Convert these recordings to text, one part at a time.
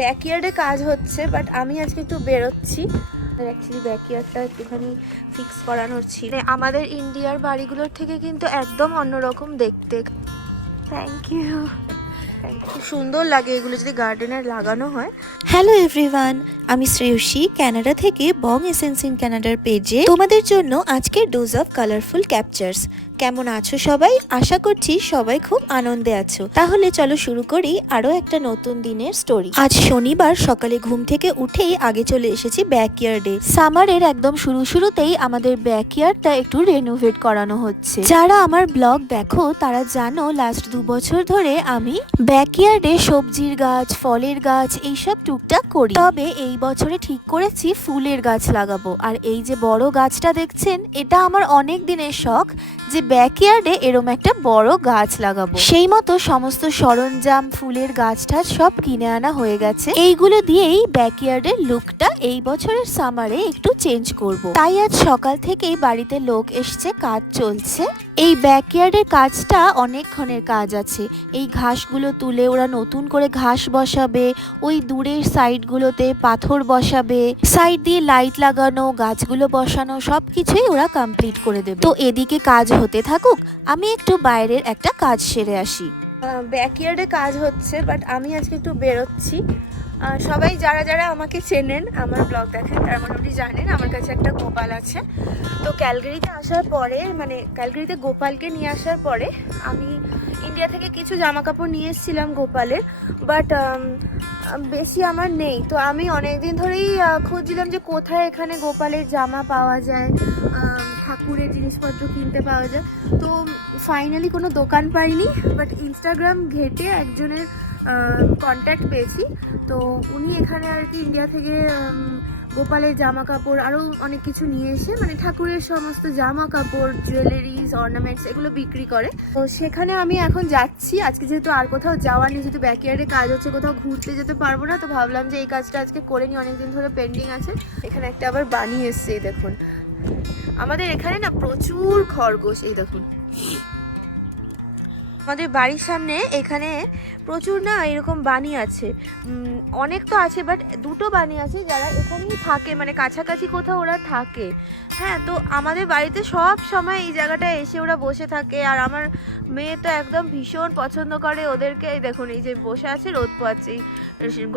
ব্যাকইয়ার্ডে কাজ হচ্ছে বাট আমি আজকে একটু বেরোচ্ছি। অ্যাকচুয়ালি ব্যাকইয়ার্ডটা একটুখানি ফিক্স করানোর ছিল। মানে আমাদের ইন্ডিয়ার বাড়িগুলোর থেকে কিন্তু একদম অন্যরকম দেখতে। থ্যাংক ইউ খুব সুন্দর লাগে এগুলো যদি গার্ডেনে লাগানো হয়। হ্যালো এভরিওয়ান আমি শ্রেয়সী কানাডা থেকে বং এসেন্স ইন কানাডার পেজে তোমাদের জন্য আজকের ডোজ অফ কালারফুল ক্যাপচার্স কেমন আছো সবাই? আশা করছি সবাই খুব আনন্দে আছো। তাহলে চলো শুরু করি আরও একটা নতুন দিনের স্টোরি আজ শনিবার সকালে ঘুম থেকে উঠেই আগে চলে এসেছি ব্যাক ব্যাকইয়ার্ডে সামারের একদম শুরু শুরুতেই আমাদের ব্যাকইয়ার্ডটা একটু রেনোভেট করানো হচ্ছে। যারা আমার ব্লগ দেখো, তারা জানো লাস্ট দু বছর ধরে আমি ব্যাকইয়ার্ডে সবজির গাছ, ফলের গাছ, এইসব টুকটাক করি। তবে এই বছরে ঠিক করেছি ফুলের গাছ লাগাবো। আর এই যে বড় গাছটা দেখছেন, এটা আমার অনেক দিনের শখ যে ব্যাকইয়ার্ডে এরম একটা বড় গাছ লাগাবো। সেই মতো সমস্ত সরঞ্জাম, ফুলের গাছ টাছ সব কিনে আনা হয়ে গেছে। এইগুলো দিয়েই ব্যাকইয়ার্ডের লুকটা এই বছরের সামারে একটু চেঞ্জ করব। তাই আজ সকাল থেকেই বাড়িতে লোক এসছে, কাজ চলছে। এই ব্যাকইয়ার্ডের কাজটা অনেকক্ষণের কাজ আছে। এই ঘাসগুলো তুলে ওরা নতুন করে ঘাস বসাবে, ওই দূরের সাইডগুলোতে পাথর বসাবে সাইড দিয়ে লাইট লাগানো, গাছগুলো বসানো সব কিছুই ওরা কমপ্লিট করে দেবে। তো এদিকে কাজ হতে থাকুক, আমি একটু বাইরের একটা কাজ সেরে আসি। ব্যাকইয়ার্ডে কাজ হচ্ছে বাট আমি আজকে একটু বেরোচ্ছি। সবাই যারা যারা আমাকে চেনেন, আমার ব্লগ দেখেন, তারা মোটামুটি জানেন, আমার কাছে একটা গোপাল আছে। তো ক্যালগারিতে আসার পরে মানে ক্যালগারিতে গোপালকে নিয়ে আসার পরে, আমি ইন্ডিয়া থেকে কিছু জামা কাপড় নিয়ে এসেছিলাম গোপালের বাট বেশি আমার নেই। তো আমি অনেক দিন ধরেই খুঁজছিলাম যে কোথায় এখানে গোপালের জামা পাওয়া যায় ঠাকুরের জিনিসপত্র কিনতে পাওয়া যায়। তো ফাইনালি কোনো দোকান পাইনি বাট ইনস্টাগ্রাম ঘেটে একজনের কন্ট্যাক্ট পেয়েছি। তো উনি এখানে আর কি ইন্ডিয়া থেকে গোপালের জামা কাপড় আরও অনেক কিছু নিয়ে এসে মানে ঠাকুরের সমস্ত জামা কাপড় জুয়েলারিজ অর্নামেন্টস এগুলো বিক্রি করে। তো সেখানে আমি এখন যাচ্ছি। আজকে যেহেতু আর কোথাও যাওয়ার নেই, যেহেতু ব্যাকইয়ার্ডে কাজ হচ্ছে, কোথাও ঘুরতে যেতে পারব না, তো ভাবলাম যে এই কাজটা আজকে করে নিই, অনেকদিন ধরে পেন্ডিং আছে। এখানে একটা আবার বানিয়ে এসছে দেখুন। আমাদের এখানে না প্রচুর খরগোশ, এই দেখুন। আমাদের বাড়ির সামনে এখানে প্রচুর না এরকম বানি আছে। অনেক তো আছে বাট দুটো বানি আছে যারা এখানেই থাকে মানে কাছাকাছি কোথাও ওরা থাকে। হ্যাঁ তো আমাদের বাড়িতে সব সময় এই জায়গাটায় এসে ওরা বসে থাকে, আর আমার মেয়ে তো একদম ভীষণ পছন্দ করে ওদেরকে। দেখুন, এই যে বসে আছে, রোদ পোয়াচ্ছে।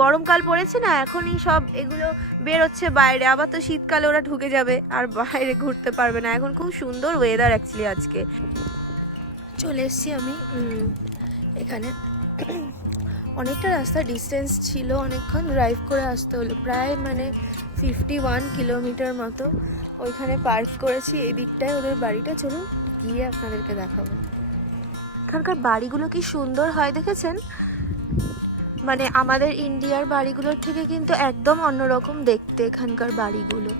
গরমকাল পড়েছে না, এখনই সব এগুলো বেরোচ্ছে বাইরে। আবার তো শীতকালে ওরা ঢুকে যাবে, আর বাইরে ঘুরতে পারবে না। এখন খুব সুন্দর ওয়েদার অ্যাকচুয়ালি আজকে। চলে এসেছি আমি এখানে। অনেকটা রাস্তা ডিস্টেন্স ছিল, অনেকক্ষণ ড্রাইভ করে আসতে হলো। প্রায় মানে ফিফটি ওয়ান কিলোমিটার মতো ওইখানে পার্ক করেছি। এই দিকটায় ওদের বাড়িটা, চলুন গিয়ে আপনাদেরকে দেখাবো। এখানকার বাড়িগুলো কি সুন্দর হয় দেখেছেন? মানে আমাদের ইন্ডিয়ার বাড়িগুলোর থেকে কিন্তু একদম অন্যরকম দেখতে এখানকার বাড়িগুলো।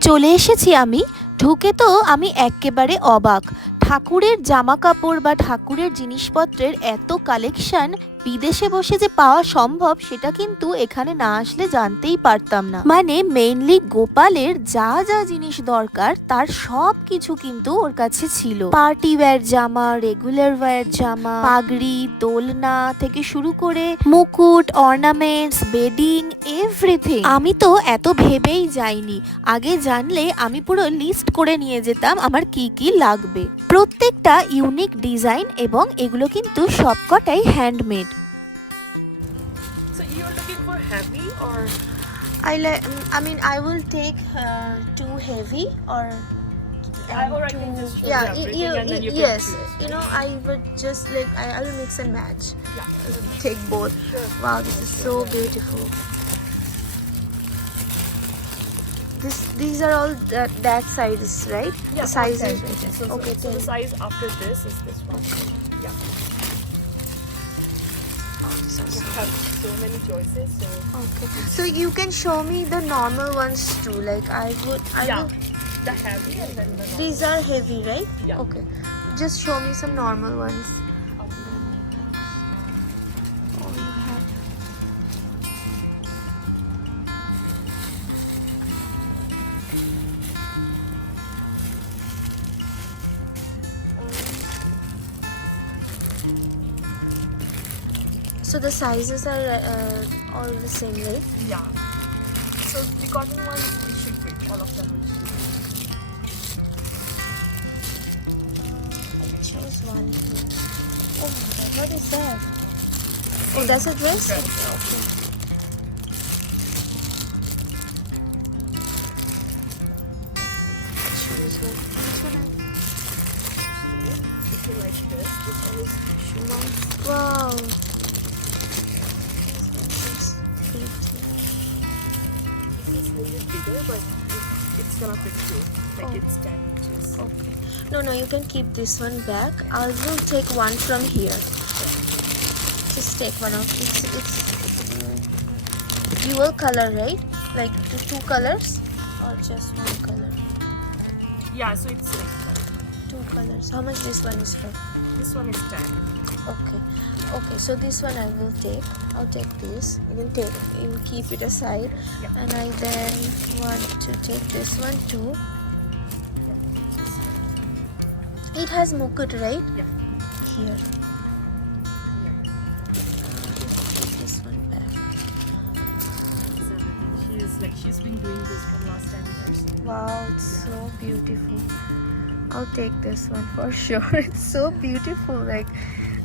চলে এসেছি আমি ঢুকে তো আমি একেবারে অবাক। ঠাকুরের জামা কাপড় বা ঠাকুরের জিনিসপত্রের এত কালেকশন বিদেশে বসে যে পাওয়া সম্ভব, সেটা কিন্তু এখানে না আসলে জানতেই পারতাম না। মানে মেইনলি গোপালের যা যা জিনিস দরকার, তার সব কিছু কিন্তু ওর কাছে ছিল। পার্টি ওয়্যার জামা রেগুলার ওয়্যার জামা, পাগড়ি, দোলনা থেকে শুরু করে মুকুট অর্নামেন্টস বেডিং এভরিথিং আমি তো এত ভেবেই যাইনি। আগে জানলে আমি পুরো লিস্ট করে নিয়ে যেতাম আমার কি কি লাগবে। প্রত্যেকটা ইউনিক ডিজাইন এবং এগুলো কিন্তু সবকটাই handmade heavy or I like. I mean, I will take uh, two heavy or. I- two, can just you yeah, you, you yes. You know, I would just like I, I will mix and match. yeah. Take both. Sure. Wow, this is so beautiful. This these are all that, that sizes, right? Yeah, the sizes. okay. So, okay, so the size after this is this one. Yeah. Have so many choices. So Okay. So you can show me the normal ones too. Like I would. I yeah, will. the heavy and then the These are heavy, right? Yeah. Okay. Just show me some normal ones. So the sizes are uh, all the same, right? Yeah. So the cotton one, it should fit. All of them will fit. Choose one. Oh my god, what is that? Oh, that's a dress? Dress. Okay. Choose one. Which one? I- If you like this, this one is shoe one. Wow. But it, it's gonna fit too. Like Oh. it's 10 inches. Okay. No, no, you can keep this one back. I will take one from here. Just take one of it's it's dual color, right? Like the two colors or just one color? Yeah, so it's like. Two colors. How much this one is for? This one is 10. Okay. Okay, so this one I will take. I'll take this. You can take you can keep it aside. Yeah. And I then want to take this one too. It has mukut, right? Yeah. Here. This one back. So she is like she's been doing this for last 10 years. Wow, it's so beautiful. I'll take this one for sure. It's so beautiful. Like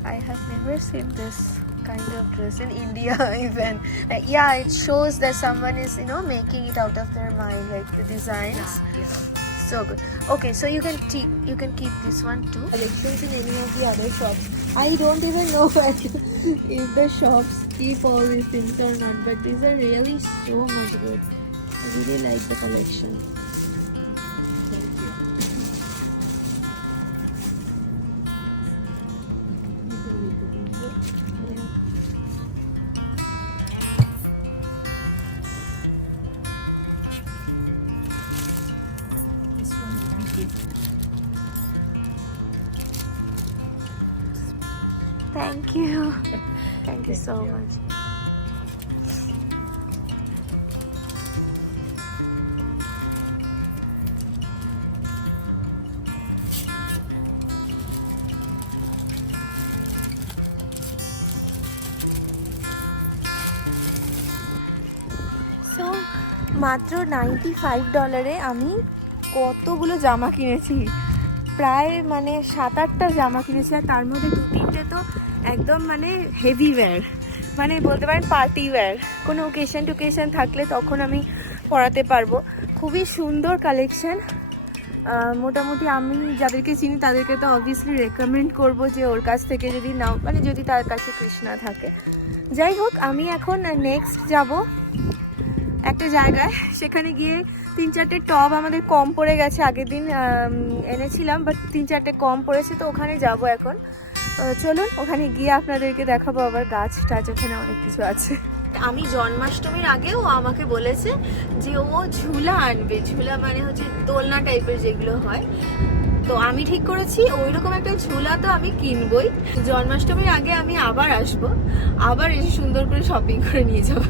I have never seen this kind of dress in India even. Like, yeah, it shows that someone is, you know, making it out of their mind, like the designs. Yeah. So good. Okay, so you can keep you can keep this one too. Collections in any of the other shops. I don't even know if the shops keep all these things or not, but these are really so much good. I really like the collection. Thank you. Thank you Thank so you. much. So মাত্র ninety five ডলারে আমি কতগুলো জামা কিনেছি প্রায় মানে সাত আটটা জামা কিনেছি আর তার মধ্যে দু তিনটে তো একদম মানে হেভি ওয়্যার মানে বলতে পারেন পার্টি ওয়্যার কোনো ওকেশন টুকেশন থাকলে তখন আমি পরাতে পারব। খুবই সুন্দর কালেকশন মোটামুটি আমি যাদেরকে চিনি তাদেরকে তো অবভিয়াসলি রেকমেন্ড করব যে ওর কাছ থেকে যদি নাও মানে যদি তার কাছে কৃষ্ণা থাকে। যাই হোক, আমি এখন নেক্সট যাব একটা জায়গায়। সেখানে গিয়ে তিন চারটে টব আমাদের কম পড়ে গেছে। আগের দিন এনেছিলাম বাট তিন চারটে কম পড়েছে, তো ওখানে যাব এখন। চলুন ওখানে গিয়ে আপনাদেরকে দেখাবো আবার গাছ টাছ ওখানে অনেক কিছু আছে। আমি জন্মাষ্টমীর আগেও আমাকে বলেছে যে ও ঝুলা আনবে। ঝুলা মানে হচ্ছে দোলনা টাইপের যেগুলো হয়। তো আমি ঠিক করেছি ওই রকম একটা ঝুলা তো আমি কিনবই। জন্মাষ্টমীর আগে আমি আবার আসব আবার এসে সুন্দর করে শপিং করে নিয়ে যাব।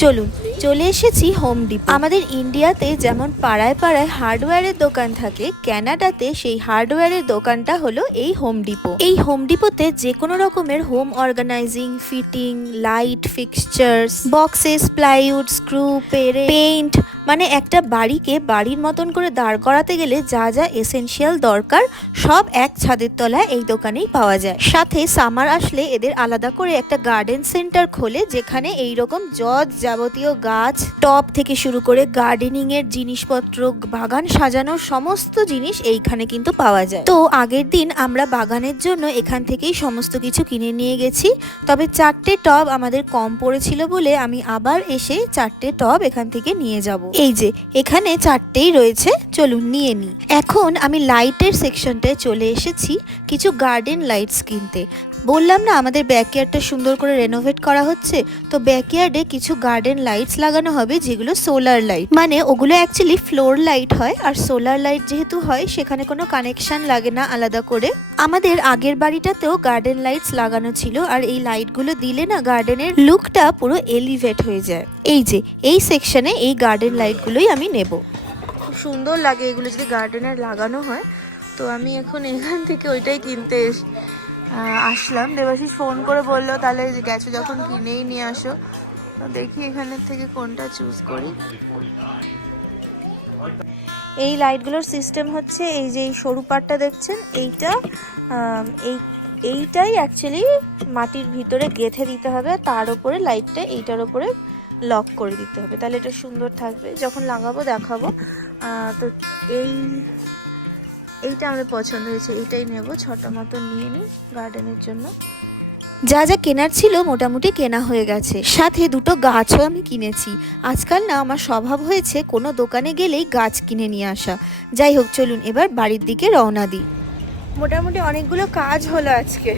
চলুন। চলে এসেছি হোম ডিপো আমাদের ইন্ডিয়াতে যেমন পাড়ায় পাড়ায় হার্ডওয়্যারের দোকান থাকে ক্যানাডাতে সেই হার্ডওয়্যারের দোকানটা হলো এই হোম ডিপো এই হোম ডিপোতে যে কোনো রকমের home organising fitting light fixtures boxes plywood screw পেরে পেইন্ট মানে একটা বাড়িকে বাড়ির মতন করে দাঁড় করাতে গেলে যা যা এসেনশিয়াল দরকার, সব এক ছাদের তলায় এই দোকানেই পাওয়া যায়। সাথে সামার আসলে এদের আলাদা করে একটা গার্ডেন সেন্টার খোলে, যেখানে এইরকম যত যাবতীয় গাছ টব থেকে শুরু করে গার্ডেনিং এর জিনিসপত্র, বাগান সাজানোর সমস্ত জিনিস এইখানে কিন্তু পাওয়া যায়। তো আগের দিন আমরা বাগানের জন্য এখান থেকেই সমস্ত কিছু কিনে নিয়ে গেছি। তবে চারটে টব আমাদের কম পড়েছিল বলে আমি আবার এসে চারটে টব এখান থেকে নিয়ে যাব। এই যে, এখানে চারটেই রয়েছে, চলুন নিয়ে নিই। এখন আমি লাইটের সেকশনটায় চলে এসেছি কিছু গার্ডেন লাইটস কিনতে। বললাম না, আমাদের ব্যাকইয়ার্ডটা সুন্দর করে রেনোভেট করা হচ্ছে, তো ব্যাকইয়ার্ডে কিছু গার্ডেন লাইটস লাগানো হবে, যেগুলো সোলার লাইট মানে ওগুলো অ্যাকচুয়ালি ফ্লোর লাইট হয়, আর সোলার লাইট যেহেতু হয়, সেখানে কোনো কানেকশন লাগে না আলাদা করে। আমাদের আগের বাড়িটাতেও গার্ডেন লাইটস লাগানো ছিল, আর এই লাইটগুলো দিলে না গার্ডেনের লুকটা পুরো এলিভেট হয়ে যায়। এই যে, এই সেকশনে এই গার্ডেন লাইটগুলোই আমি নেব। খুব সুন্দর লাগে এগুলো যদি গার্ডেনের লাগানো হয়। তো আমি এখন এখান থেকে ওইটাই কিনতে আসলাম। দেবাশিস ফোন করে বলল, তাহলে গেছো যখন, কিনেই নিয়ে আসো। তো দেখি এখানের থেকে কোনটা চুজ করি। এই লাইটগুলোর সিস্টেম হচ্ছে এই যে এই সরু পাটটা দেখছেন, এইটা এই, এইটাই অ্যাকচুয়ালি মাটির ভিতরে গেঁথে দিতে হবে, তার উপরে লাইটটা এইটার উপরে লক করে দিতে হবে। তাহলে এটা সুন্দর থাকবে। যখন লাগাবো, দেখাবো। তো এই, এইটা আমাদের পছন্দ হয়েছে। এইটাই নেব। ছটা মতো নিয়ে নিই গার্ডেনের জন্য। যা যা কেনার ছিল মোটামুটি কেনা হয়ে গেছে। সাথে দুটো গাছও আমি কিনেছি। আজকাল না আমার স্বভাব হয়েছে কোনো দোকানে গেলেই গাছ কিনে নিয়ে আসা। যাই হোক চলুন এবার বাড়ির দিকে রওনা দিই। মোটামুটি অনেকগুলো কাজ হলো আজকে।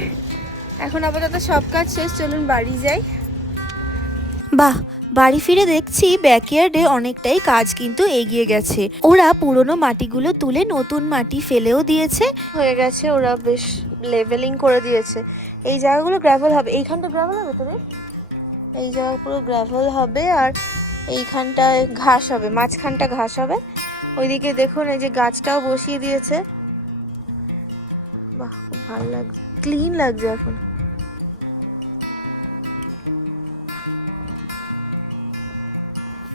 এখন আপাতত সব কাজ শেষ চলুন বাড়ি যাই। বাহ বাড়ি ফিরে দেখছি ব্যাকইয়ার্ডে অনেকটাই কাজ কিন্তু এগিয়ে গেছে। ওরা পুরনো মাটিগুলো তুলে নতুন মাটি ফেলেও দিয়েছে। হয়ে গেছে, ওরা বেশ লেভেলিং করে দিয়েছে। এই জায়গাগুলো গ্র্যাভেল হবে। এইখানটা গ্র্যাভেল হবে তো এই জায়গা পুরো গ্র্যাভেল হবে আর এইখানটায় ঘাস হবে। মাঝখানটা ঘাস হবে। ওইদিকে দেখুন, এই যে গাছটাও বসিয়ে দিয়েছে। বাহ, খুব ভালো লাগছে। ক্লিন লাগছে এখন।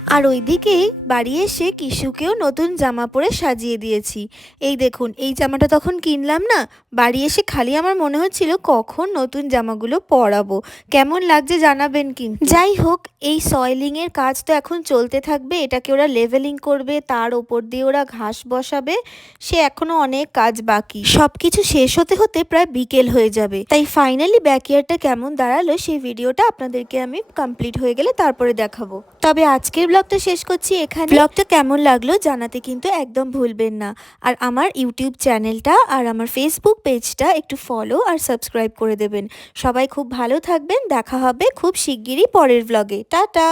আর ওইদিকে বাড়ি এসে কিশুকেও নতুন জামা পরে সাজিয়ে দিয়েছি। এই দেখুন, এই জামাটা তখন কিনলাম না, বাড়ি এসে খালি আমার মনে হচ্ছিল কখন নতুন জামাগুলো পরাবো। কেমন লাগছে জানাবেন কি যাই হোক এই সয়েলিং এর কাজ তো এখন চলতে থাকবে, এটাকে ওরা লেভেলিং করবে, তার ওপর দিয়ে ওরা ঘাস বসাবে, সে এখনও অনেক কাজ বাকি। সব কিছু শেষ হতে হতে প্রায় বিকেল হয়ে যাবে। তাই ফাইনালি ব্যাকইয়ারটা কেমন দাঁড়াল সেই ভিডিওটা আপনাদেরকে আমি কমপ্লিট হয়ে গেলে তারপরে দেখাবো। তবে আজকের ব্লগটা শেষ করছি এখানে। ব্লগটা কেমন লাগল জানাতে কিন্তু একদম ভুলবেন না। আর আমার ইউটিউব চ্যানেলটা আর আমার ফেসবুক পেজটা একটু ফলো আর সাবস্ক্রাইব করে দেবেন। সবাই খুব ভালো থাকবেন, দেখা হবে খুব শিগগিরই পরের ব্লগে টাটা